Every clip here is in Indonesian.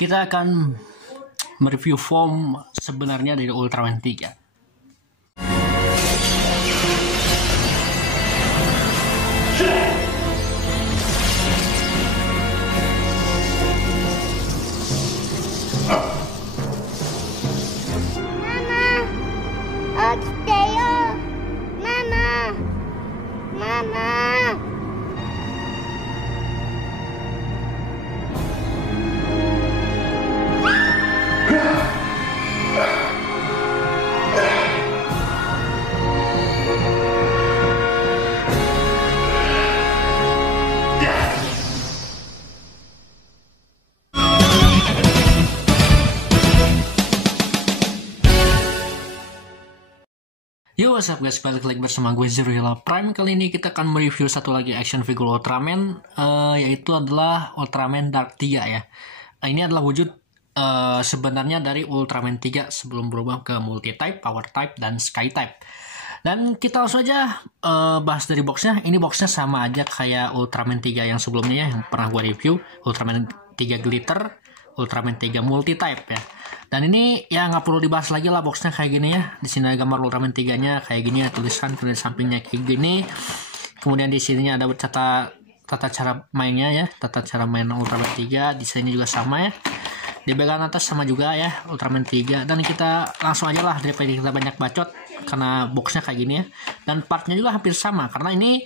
kita akan mereview form sebenarnya dari Ultraman 3. Yo, what's up guys, balik lagi bersama gue Zeruhila Prime. Kali ini kita akan mereview satu lagi action figure Ultraman, yaitu adalah Ultraman Dark 3 ya. Ini adalah wujud sebenarnya dari Ultraman 3 sebelum berubah ke Multi-Type, Power-Type, dan Sky-Type. Dan kita langsung aja bahas dari boxnya. Ini boxnya sama aja kayak Ultraman 3 yang sebelumnya ya, yang pernah gue review. Ultraman 3 Glitter, Ultraman 3 Multi-Type ya. Dan ini ya nggak perlu dibahas lagi lah, boxnya kayak gini ya. Di sini ada gambar Ultraman 3-nya kayak gini ya, tulisan di sampingnya kayak gini. Kemudian di sininya ada tata cara mainnya ya, tata cara main Ultraman 3. Desainnya juga sama ya. Di bagian atas sama juga ya Ultraman 3. Dan kita langsung aja lah daripada kita banyak bacot, karena boxnya kayak gini ya. Dan partnya juga hampir sama, karena ini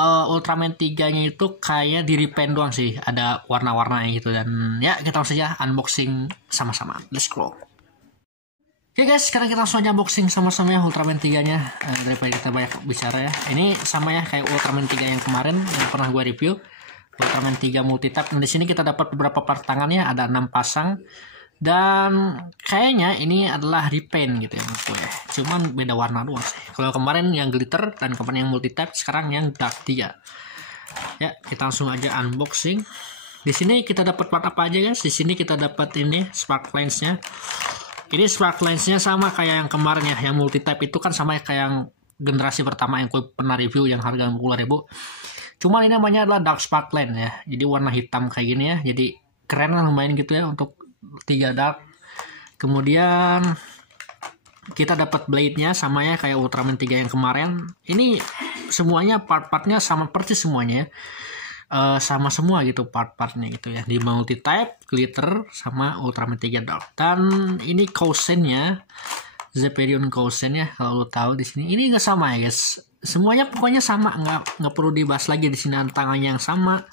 Ultraman 3-nya itu kayak di repaint doang sih, ada warna-warnanya gitu. Dan ya kita langsung aja unboxing sama-sama, let's go. Oke guys, sekarang kita langsung aja unboxing sama-sama ya Ultraman 3-nya, daripada kita banyak bicara ya. Ini sama ya kayak Ultraman 3 yang kemarin yang pernah gue review, Ultraman 3 Multi-Type. Nah, di sini kita dapat beberapa part tangannya, ada 6 pasang. Dan kayaknya ini adalah repaint gitu ya menurut gue. Cuman beda warna doang sih. Kalau kemarin yang glitter dan kemarin yang Multi-Type, sekarang yang Dark 3. Ya, kita langsung aja unboxing. Di sini kita dapat part apa aja guys? Di sini kita dapat ini spark lens-nya. Ini spark lens-nya sama kayak yang kemarin ya, yang Multi-Type itu kan sama kayak yang generasi pertama yang gue pernah review yang harga 50.000. Cuman ini namanya adalah dark spark lens ya. Jadi warna hitam kayak gini ya. Jadi keren lah, lumayan gitu ya untuk 3 dark. Kemudian kita dapat blade-nya sama ya kayak Ultraman 3 yang kemarin. Ini semuanya part-partnya sama persis semuanya ya. Sama semua gitu part-partnya gitu ya. Di Multi-Type, Glitter, sama Ultraman 3 Dark. Dan ini Kousen-nya, Zephirion Kousen ya, kalau lo tahu di sini. Ini nggak sama ya guys. Semuanya pokoknya sama, nggak perlu dibahas lagi. Di sini tangannya yang sama.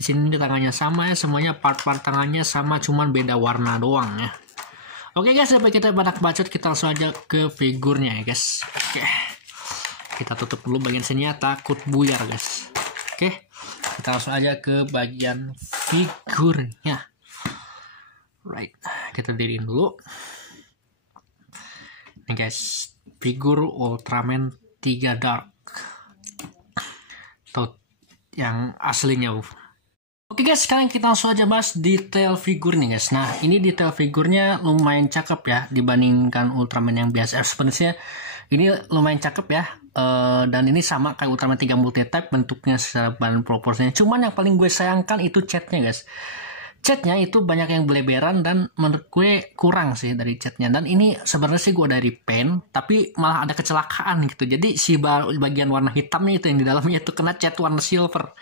Di sini tangannya sama ya, semuanya part-part tangannya sama, cuman beda warna doang ya. Oke guys, sampai kita banyak bacot, kita langsung aja ke figurnya ya guys. Oke, kita tutup dulu bagian sini ya, takut buyar guys. Oke, kita langsung aja ke bagian figurnya. Right, kita diriin dulu. Nih guys, figur Ultraman 3 Dark. Tuh, yang aslinya. Oke guys, sekarang kita langsung aja bahas detail figur nih guys. Nah, ini detail figurnya lumayan cakep ya dibandingkan Ultraman yang biasa. Sebenarnya ini lumayan cakep ya. Dan ini sama kayak Ultraman 3 Multi-Type bentuknya secara bahan proporsinya. Cuman yang paling gue sayangkan itu catnya guys. Catnya itu banyak yang beleberan dan menurut gue kurang sih dari catnya. Dan ini sebenarnya sih gue dari pen, tapi malah ada kecelakaan gitu. Jadi si bagian warna hitamnya itu yang di dalamnya itu kena cat warna silver.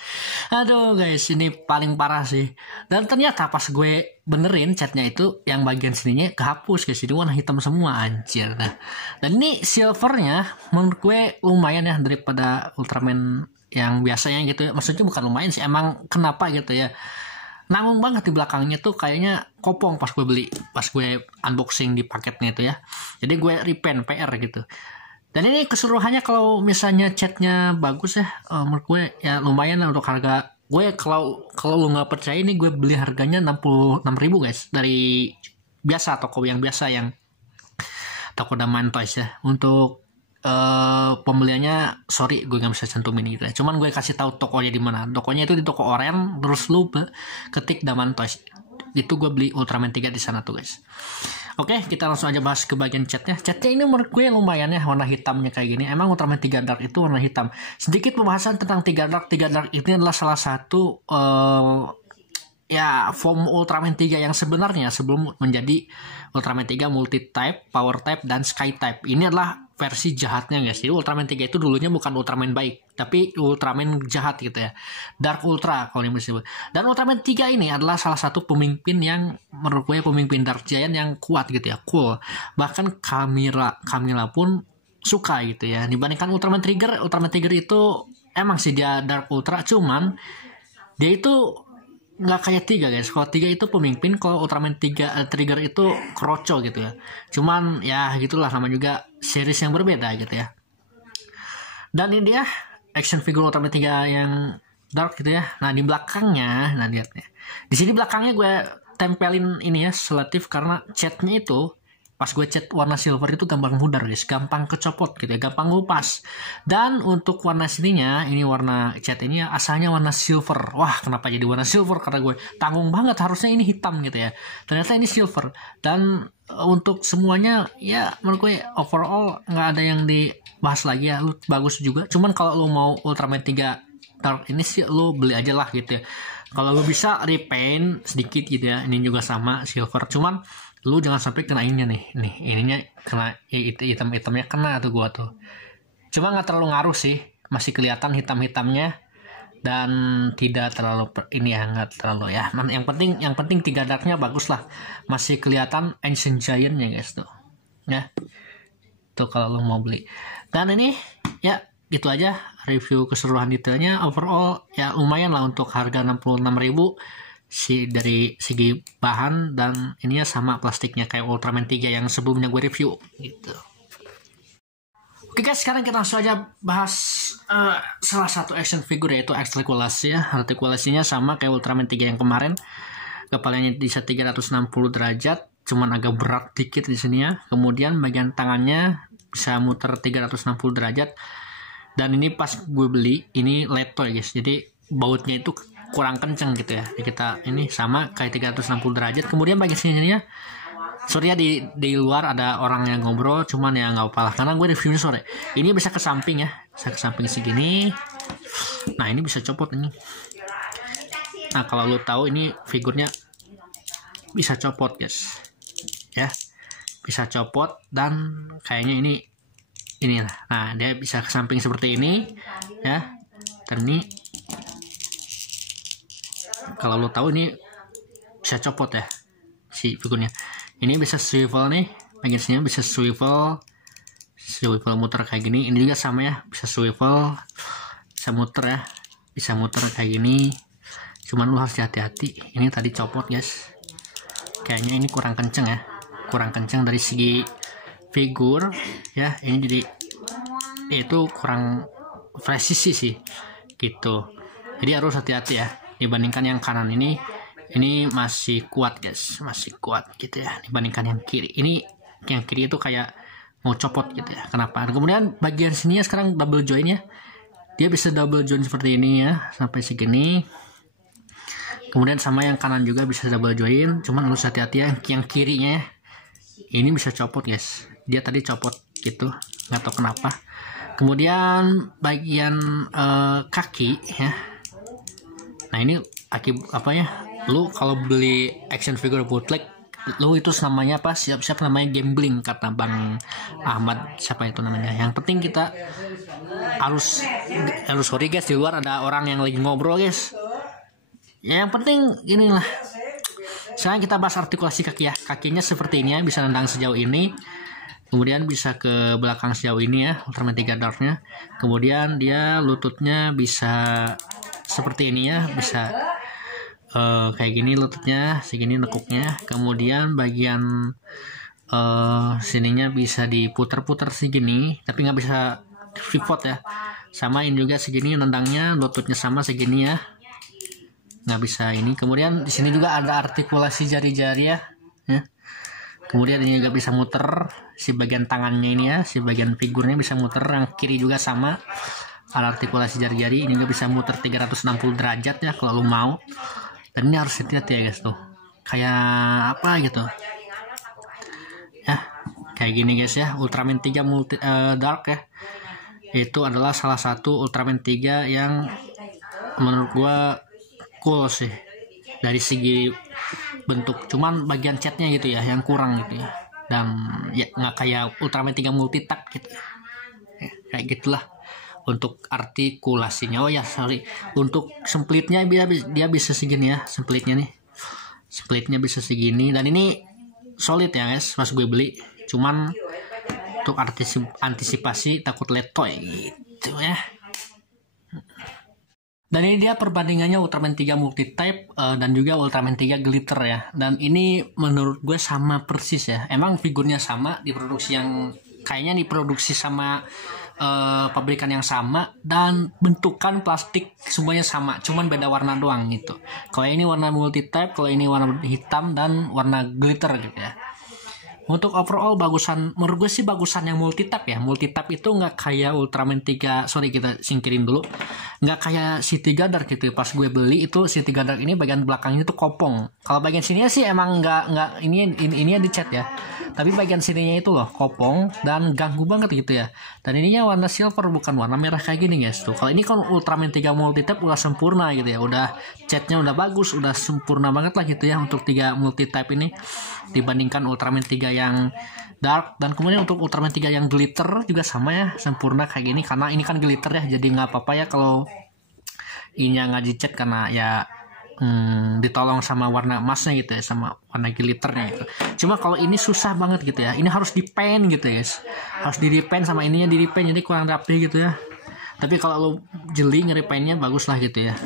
Aduh guys, ini paling parah sih. Dan ternyata pas gue benerin catnya itu, yang bagian sininya kehapus guys. Jadi warna hitam semua anjir. Nah, dan ini silvernya menurut gue lumayan ya daripada Ultraman yang biasanya gitu ya. Maksudnya bukan lumayan sih, emang kenapa gitu ya. Nanggung banget di belakangnya tuh, kayaknya kopong pas gue beli, pas gue unboxing di paketnya itu ya. Jadi gue repaint PR gitu. Dan ini keseluruhannya kalau misalnya catnya bagus ya, menurut gue ya lumayan lah untuk harga. Gue kalau lu nggak percaya, ini gue beli harganya 66.000 guys, dari biasa toko yang biasa, yang toko Daman Toys ya. Untuk pembeliannya sorry gue nggak bisa cantumin gitu ya. Cuman gue kasih tahu tokonya di mana. Tokonya itu di toko Oren, terus lu ketik Daman Toys. Itu gue beli Ultraman 3 di sana tuh guys. Oke, kita langsung aja bahas ke bagian catnya. Catnya ini menurut gue lumayan ya, warna hitamnya kayak gini. Emang Ultraman 3 Dark itu warna hitam. Sedikit pembahasan tentang 3 Dark. 3 Dark ini adalah salah satu ya form Ultraman 3 yang sebenarnya sebelum menjadi Ultraman 3 multi type, power type, dan sky type. Ini adalah versi jahatnya guys. Jadi Ultraman 3 itu dulunya bukan Ultraman baik, tapi Ultraman jahat gitu ya. Dark Ultra kalau ini disebut. Dan Ultraman 3 ini adalah salah satu pemimpin yang menurut gue pemimpin Dark Giant yang kuat gitu ya, cool. Bahkan Camilla pun suka gitu ya. Dibandingkan Ultraman Trigger itu emang sih dia Dark Ultra, cuman dia itu nggak kayak 3 guys. Kalau 3 itu pemimpin, kalau Ultraman 3 Trigger itu kroco gitu ya. Cuman ya gitulah, nama juga series yang berbeda gitu ya. Dan ini dia action figure Ultraman 3 yang dark gitu ya. Nah di belakangnya, nah lihat ya. Di sini belakangnya gue tempelin ini ya selektif karena catnya itu pas gue cat warna silver itu gampang mudar guys, gampang kecopot gitu ya, gampang ngupas. Dan untuk warna sininya, ini warna cat ini ya, asalnya warna silver. Wah kenapa jadi warna silver? Karena gue tanggung banget, harusnya ini hitam gitu ya. Ternyata ini silver. Dan untuk semuanya ya menurut gue overall nggak ada yang dibahas lagi ya, lu bagus juga. Cuman kalau lu mau Ultraman 3 Dark ini sih lu beli aja lah gitu ya. Kalau lu bisa repaint sedikit gitu ya, ini juga sama silver. Cuman lu jangan sampai kena ininya nih ininya kena hitam-hitamnya kena tuh gua tuh. Cuma nggak terlalu ngaruh sih, masih kelihatan hitam-hitamnya dan tidak terlalu ini ya, nggak terlalu ya. Yang penting 3 darknya bagus lah, masih kelihatan Ancient Giant-nya guys tuh ya. Tuh kalau lu mau beli. Dan ini ya gitu aja review keseluruhan detailnya. Overall ya lumayan lah untuk harga 66.000 dari segi bahan, dan ininya sama plastiknya kayak Ultraman 3 yang sebelumnya gue review gitu. Oke guys, sekarang kita langsung aja bahas salah satu action figure, yaitu artikulasi ya. Artikulasinya sama kayak Ultraman 3 yang kemarin. Kepalanya bisa 360 derajat, cuman agak berat dikit di sini ya. Kemudian bagian tangannya bisa muter 360 derajat. Dan ini pas gue beli, ini leto ya guys. Jadi bautnya itu kurang kenceng gitu ya. Jadi kita ini sama kayak 360 derajat. Kemudian bagian sininya sorry ya, di luar ada orang yang ngobrol, cuman ya nggak apa-apa karena gue reviewnya sore. Ini bisa ke samping ya, bisa ke samping segini. Nah ini bisa copot ini. Nah kalau lo tahu ini figurnya bisa copot guys ya, bisa copot. Dan kayaknya ini lah. Nah dia bisa ke samping seperti ini ya. Dan ini kalau lo tahu ini bisa copot ya si figurnya. Ini bisa swivel nih, bagian sini bisa swivel muter kayak gini. Ini juga sama ya, bisa swivel, bisa muter ya, bisa muter kayak gini. Cuman lu harus hati-hati. Ini tadi copot guys. Kayaknya ini kurang kenceng ya, kurang kenceng dari segi figur ya. Ini jadi itu kurang presisi sih gitu. Jadi harus hati-hati ya. Dibandingkan yang kanan ini masih kuat guys, masih kuat gitu ya dibandingkan yang kiri. Ini yang kiri itu kayak mau copot gitu ya. Kenapa? Kemudian bagian sini ya sekarang double join ya. Dia bisa double join seperti ini ya, sampai segini. Kemudian sama yang kanan juga bisa double join. Cuman harus hati-hati ya, yang kirinya ya. Ini bisa copot guys. Dia tadi copot gitu, nggak tahu kenapa. Kemudian bagian kaki ya. Nah ini apa ya? Lu kalau beli action figure bootleg, lu itu namanya apa? Siap-siap namanya gambling kata Bang Ahmad, siapa itu namanya. Yang penting kita harus sorry guys, di luar ada orang yang lagi ngobrol guys. Ya, yang penting inilah. Sekarang kita bahas artikulasi kaki ya. Kakinya seperti ini ya, bisa nendang sejauh ini. Kemudian bisa ke belakang sejauh ini ya, Ultraman 3 Dark-nya. Kemudian dia lututnya bisa seperti ini ya, bisa kayak gini lututnya, segini nekuknya. Kemudian bagian sininya bisa diputar-putar segini, tapi nggak bisa pivot ya. Samain juga segini nendangnya, lututnya sama segini ya, nggak bisa ini. Kemudian di sini juga ada artikulasi jari-jari ya. Kemudian ini juga bisa muter si bagian tangannya ini ya, si bagian figurnya bisa muter. Yang kiri juga sama, ada artikulasi jari-jari. Ini juga bisa muter 360 derajat ya kalau lu mau. Dan ini harus hati-hati ya guys tuh, kayak apa gitu ya, kayak gini guys ya. Ultraman 3 Dark ya, itu adalah salah satu Ultraman 3 yang menurut gua cool sih dari segi bentuk, cuman bagian catnya gitu ya yang kurang gitu ya, dan ya nggak kayak Ultraman 3 multitap gitu ya. Kayak gitulah untuk artikulasinya. Oh ya sorry, untuk semplitnya dia bisa segini ya, semplitnya bisa segini, dan ini solid ya guys pas gue beli, cuman untuk antisipasi takut letoy gitu ya. Dan ini dia perbandingannya Ultraman 3 Multitype dan juga Ultraman 3 Glitter ya. Dan ini menurut gue sama persis ya. Emang figurnya sama, kayaknya diproduksi sama pabrikan yang sama, dan bentukan plastik semuanya sama, cuman beda warna doang gitu. Kalau ini warna Multitype, kalau ini warna hitam dan warna glitter gitu ya. Untuk overall menurut gue sih bagusan yang multitap ya. Multitap itu nggak kayak Ultraman 3, sorry kita singkirin dulu. Nggak kayak City Gunner gitu. Pas gue beli itu City Gunner ini bagian belakangnya tuh kopong. Kalau bagian sininya sih emang nggak ini dicat ya. Tapi bagian sininya itu loh kopong dan ganggu banget gitu ya. Dan ininya warna silver bukan warna merah kayak gini guys tuh. Kalau ini kan Ultraman 3 Multitap udah sempurna gitu ya. Udah catnya udah bagus, udah sempurna banget lah gitu ya untuk 3 Multitap ini dibandingkan Ultraman 3 yang dark. Dan kemudian untuk Ultraman 3 yang glitter juga sama ya, sempurna kayak gini, karena ini kan glitter ya, jadi nggak apa-apa ya kalau ininya nggak dicat, karena ya ditolong sama warna emasnya gitu ya, sama warna glitternya gitu. Cuma kalau ini susah banget gitu ya, ini harus di paint gitu guys, harus di repaint, sama ininya di repaint, jadi kurang rapi gitu ya. Tapi kalau lo jeli nge-repaintnya bagus lah gitu ya,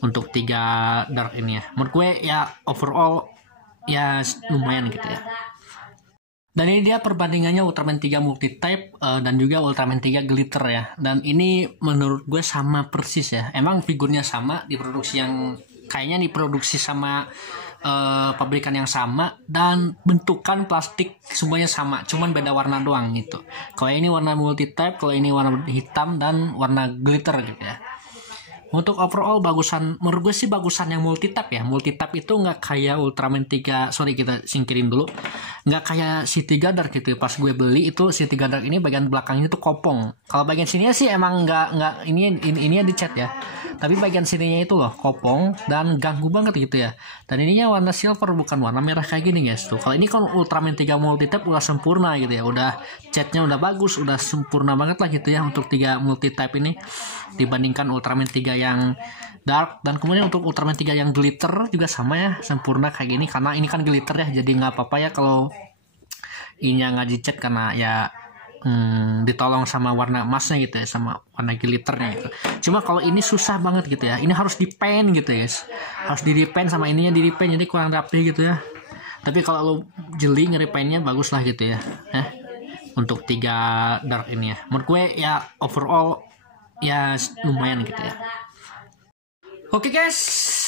untuk 3 dark ini ya. Menurut gue ya overall ya lumayan gitu ya. Dan ini dia perbandingannya Ultraman 3 Multitype dan juga Ultraman 3 Glitter ya. Dan ini menurut gue sama persis ya. Emang figurnya sama, kayaknya diproduksi sama pabrikan yang sama, dan bentukan plastik semuanya sama, cuman beda warna doang gitu. Kalau ini warna Multitype, kalau ini warna hitam dan warna glitter gitu ya. Untuk overall menurut gue sih bagusan yang multitap ya. Multitap itu nggak kayak Ultraman 3, sorry kita singkirin dulu, nggak kayak City Gunner gitu. Pas gue beli itu City Gunner ini bagian belakangnya tuh kopong. Kalau bagian sininya sih emang nggak ini dicat ya. Tapi bagian sininya itu loh kopong dan ganggu banget gitu ya. Dan ininya warna silver bukan warna merah kayak gini guys tuh. Kalau ini kan Ultraman 3 Multitap udah sempurna gitu ya. Udah catnya udah bagus, udah sempurna banget lah gitu ya untuk 3 Multitype ini dibandingkan Ultraman 3 yang dark. Dan kemudian untuk Ultraman 3 yang glitter juga sama ya, sempurna kayak gini, karena ini kan glitter ya, jadi nggak apa-apa ya kalau ininya nggak dicat, karena ya ditolong sama warna emasnya gitu ya, sama warna glitternya gitu. Cuma kalau ini susah banget gitu ya, ini harus di paint gitu guys, harus di repaint, sama ininya di repaint, jadi kurang rapi gitu ya. Tapi kalau lo jeli nge-repaintnya bagus lah gitu ya, untuk 3 dark ini ya. Menurut gue ya overall ya lumayan gitu ya. Oke guys,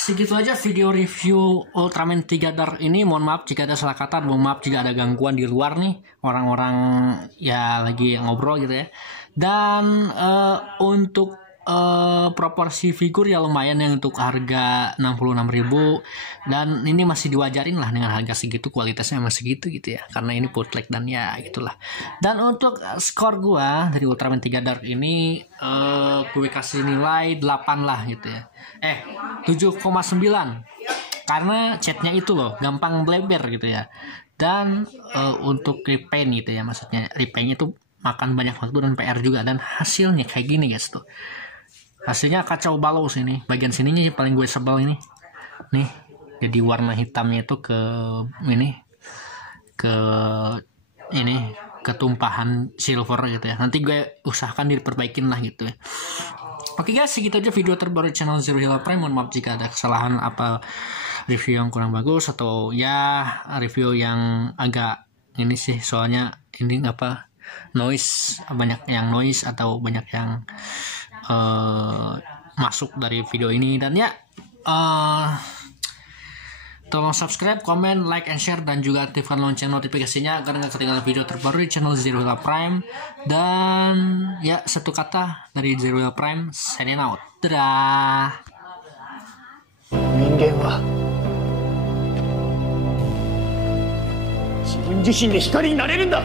segitu aja video review Ultraman 3 Dark ini. Mohon maaf jika ada salah kata, mohon maaf jika ada gangguan di luar nih, orang-orang ya lagi ngobrol gitu ya. Dan untuk proporsi figur ya lumayan ya untuk harga 66.000, dan ini masih diwajarin lah dengan harga segitu, kualitasnya masih segitu gitu ya, karena ini bootleg dan ya gitulah. Dan untuk skor gua dari Ultraman 3 Dark ini gue kasih nilai 8 lah gitu ya, 7,9, karena catnya itu loh gampang bleber gitu ya. Dan untuk repaint gitu ya, maksudnya repaintnya tuh makan banyak waktu dan PR juga, dan hasilnya kayak gini guys tuh. Hasilnya kacau balau sini. Bagian sininya paling gue sebel ini. Nih, jadi warna hitamnya itu ketumpahan silver gitu ya. Nanti gue usahakan diperbaikin lah gitu ya. Oke guys, segitu aja video terbaru channel Zero Hila Prime. Mohon maaf jika ada kesalahan apa review yang kurang bagus, atau ya review yang agak ini sih, soalnya ini noise, banyak yang noise atau banyak yang masuk dari video ini. Dan ya tolong subscribe, komen, like, and share, dan juga aktifkan lonceng notifikasinya agar nggak ketinggalan video terbaru di channel Zero Hila Prime. Dan ya, satu kata dari Zero Hila Prime, signing out. Dadah. 人間は自分自身で光になれるんだ。